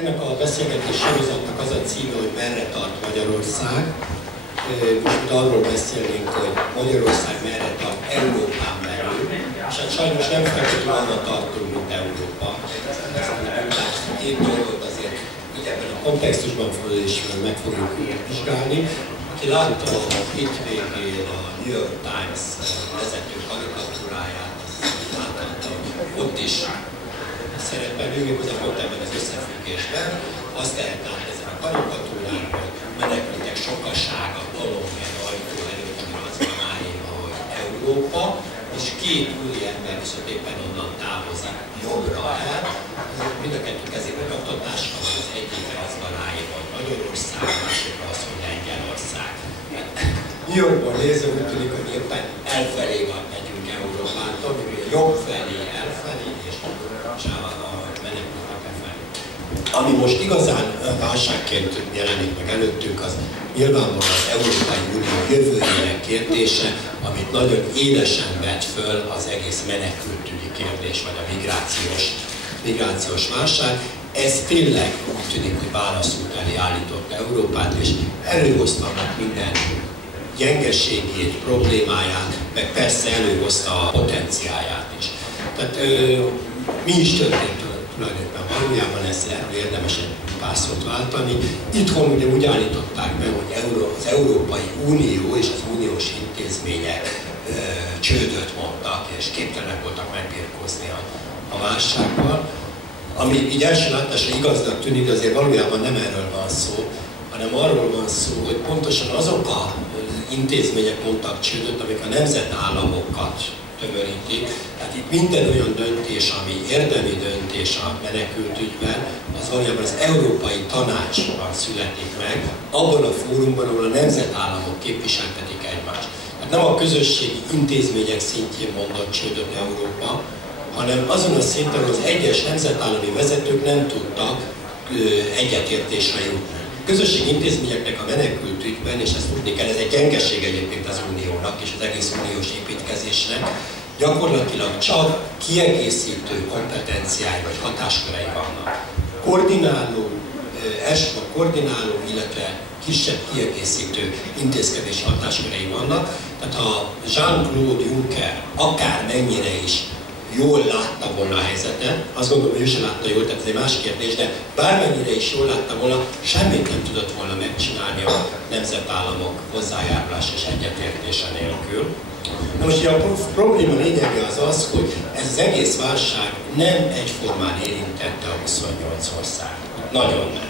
Ennek a beszélgetés sorozatnak az a címe, hogy merre tart Magyarország. Most arról beszélnénk, hogy Magyarország merre tart Európán belül, és hát sajnos nem feltétlenül arra tartunk, mint Európa. Ezt a két dolgot azért így ebben a kontextusban is meg fogjuk vizsgálni. Aki látta a hétvégén a New York Times vezető karikatúráját, azt láthatta, hogy ott is szerepel, méghozzá pont ebben az összefüggésben, azt lehet látni ezen a karikatúrán, hogy menekültek sokasága Bologna ajtó előtt, amire az van állítva, hogy Európa, és két úriember viszont éppen onnan távozzák jobbra el. Mind a kettő kezében oktatáska van, az egyikre az van állítva, hogy Magyarország, a másikra az, hogy Lengyelország. New Yorkban nézve úgy tűnik, hogy éppen elfelé megyünk Európától, hogy jobb felé, elfelé, és a menekültek befelé. Ami most igazán válságként jelenik meg előttünk, az nyilvánvalóan az Európai Unió jövőjének kérdése, amit nagyon élesen vet föl az egész menekültügyi kérdés, vagy a migrációs válság. Ez tényleg úgy tűnik, hogy válaszút elé állította Európát, és előhozta minden gyengeségét, problémáját, meg persze előhozta a potenciáját is. Tehát mi is történt tulajdonképpen valójában, erről érdemes egy pár szót váltani. Itthon ugye úgy állították be, hogy az Európai Unió és az uniós intézmények csődöt mondtak, és képtelenek voltak megbirkózni a válsággal. Ami így első látásra igaznak tűnik, de azért valójában nem erről van szó, hanem arról van szó, hogy pontosan azok az intézmények mondtak csődöt, amik a nemzetállamokat tömörítik. Tehát itt minden olyan döntés, ami érdemi döntés a menekültügyben, az valójában az Európai Tanácsban születik meg, abban a fórumban, ahol a nemzetállamok képviseltetik egymást. Tehát nem a közösségi intézmények szintjén mondott csődöt Európa, hanem azon a szinten, hogy az egyes nemzetállami vezetők nem tudtak egyetértésre jutni. A közösségi intézményeknek a menekültügyben, és ezt tudni kell, ez egy gyengeség egyébként az uniónak és az egész uniós építkezésnek, gyakorlatilag csak kiegészítő kompetenciái vagy hatáskörei vannak. Elsősorban koordináló, illetve kisebb kiegészítő intézkedési hatáskörei vannak. Tehát ha Jean-Claude Juncker akármennyire is jól látta volna a helyzetet, azt gondolom, hogy ő sem látta jól, tehát ez egy más kérdés, de bármennyire is jól látta volna, semmit nem tudott volna megcsinálni a nemzetállamok hozzájárulása és egyetértése nélkül. Na most a probléma lényege az az, hogy ez az egész válság nem egyformán érintette a 28 ország. Nagyon nem.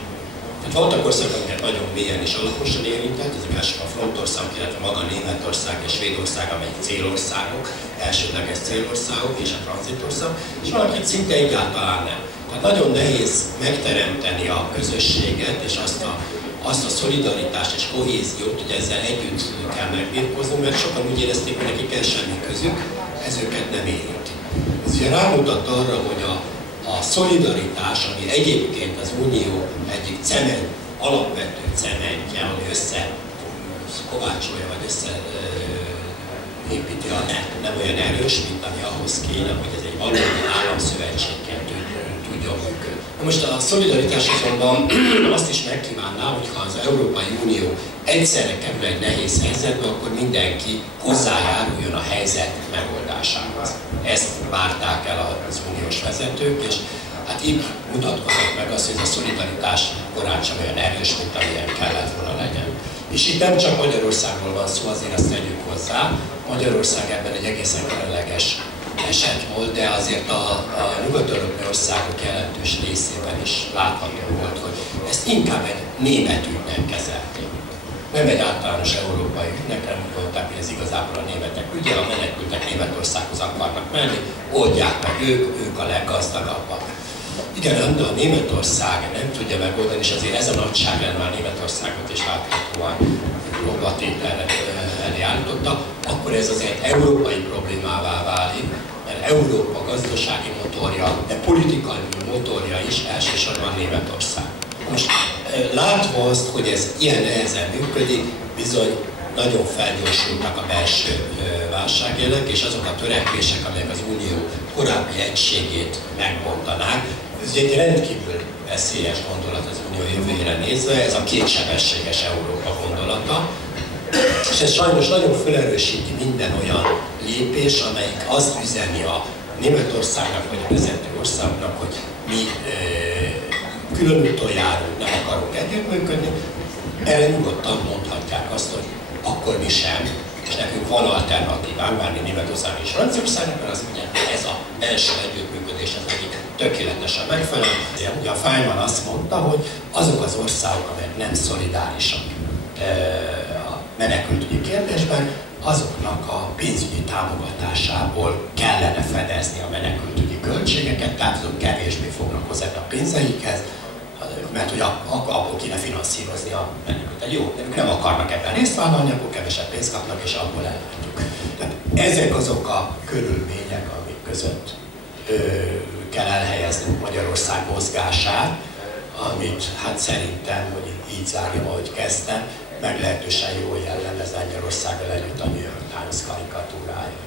Tehát voltak országok, amiket nagyon mélyen és alaposan érintett, ezek elsősorban a frontországok, illetve maga Németország és Svédország, amelyik célországok, elsődleges célországok és a tranzitország, és valakit szinte egyáltalán nem. Tehát nagyon nehéz megteremteni a közösséget és azt a szolidaritást és kohéziót, hogy ezzel együtt kell megbirkóznunk, mert sokan úgy érezték, hogy nekik kell semmi közük, ez őket nem érinti. Ez ugye rámutat arra, hogy a szolidaritás, ami egyébként az Unió egyik alapvető cementje, ami összekovácsolja, vagy összeépíti a nem olyan erős, mint ami ahhoz kéne, hogy ez egy valódi államszövetségként tudjon működni. Most a szolidaritás azonban azt is megkívánná, hogyha az Európai Unió egyszerre kerül egy nehéz helyzetbe, akkor mindenki hozzájáruljon a helyzet megoldásához. Ezt várták el az uniós vezetők, és hát itt mutatkozott meg az, hogy ez a szolidaritás korán sem olyan erős, mint amilyen kellett volna legyen. És itt nem csak Magyarországról van szó, azért azt tegyük hozzá. Magyarország ebben egy egészen különleges eset volt, de azért a nyugat-európai országok jelentős részében is látható volt, hogy ezt inkább egy német ügynek kezelték. Nem egy általános európai ügynek, nem gondolták, hogy ez igazából a németek ügye, a menekültek Németországhoz akarnak menni, oldják meg ők a leggazdagabbak. Igen, de a Németország nem tudja megoldani, és azért ez a nagyságrend már Németországot is láthatóan próbatételre elé állította, akkor ez azért európai problémává válik, mert Európa gazdasági motorja, de politikai motorja is elsősorban Németország. Most látva azt, hogy ez ilyen nehezen működik, bizony nagyon felgyorsultak a belső válságjelek, és azok a törekvések, amelyek az Unió korábbi egységét megbontanák. Ez egy rendkívül veszélyes gondolat az Unió jövőjére nézve, ez a kétsebességes Európa gondolata. És ez sajnos nagyon felerősíti minden olyan lépés, amelyik azt üzeni a Németországnak vagy a vezető országnak, hogy mi külön úton járunk, nem akarunk együttműködni. Erre nyugodtan mondhatják azt, hogy akkor mi sem, és nekünk van alternatívánk, bármi Németország és Franciaországnak, mert az ugye ez az első együttműködés, az egyik tökéletesen megfelel. Ugye a Feynman azt mondta, hogy azok az országok, amelyek nem szolidárisak a menekültügyi kérdésben, azoknak a pénzügyi támogatásából kellene fedezni a menekültügyi költségeket, tehát azok kevésbé fognak hozzá a pénzeikhez, mert hogy abból kéne finanszírozni a menekültet. Jó, de ők nem akarnak ebben részt vállalni, akkor kevesebb pénzt kapnak, és abból elváltjuk. Tehát ezek azok a körülmények, amik között kell elhelyeznünk Magyarország mozgását, amit hát szerintem, hogy így zárjam, ahogy kezdtem, meglehetősen jól jellemez Lengyelországgal együtt a New York Times karikatúrája.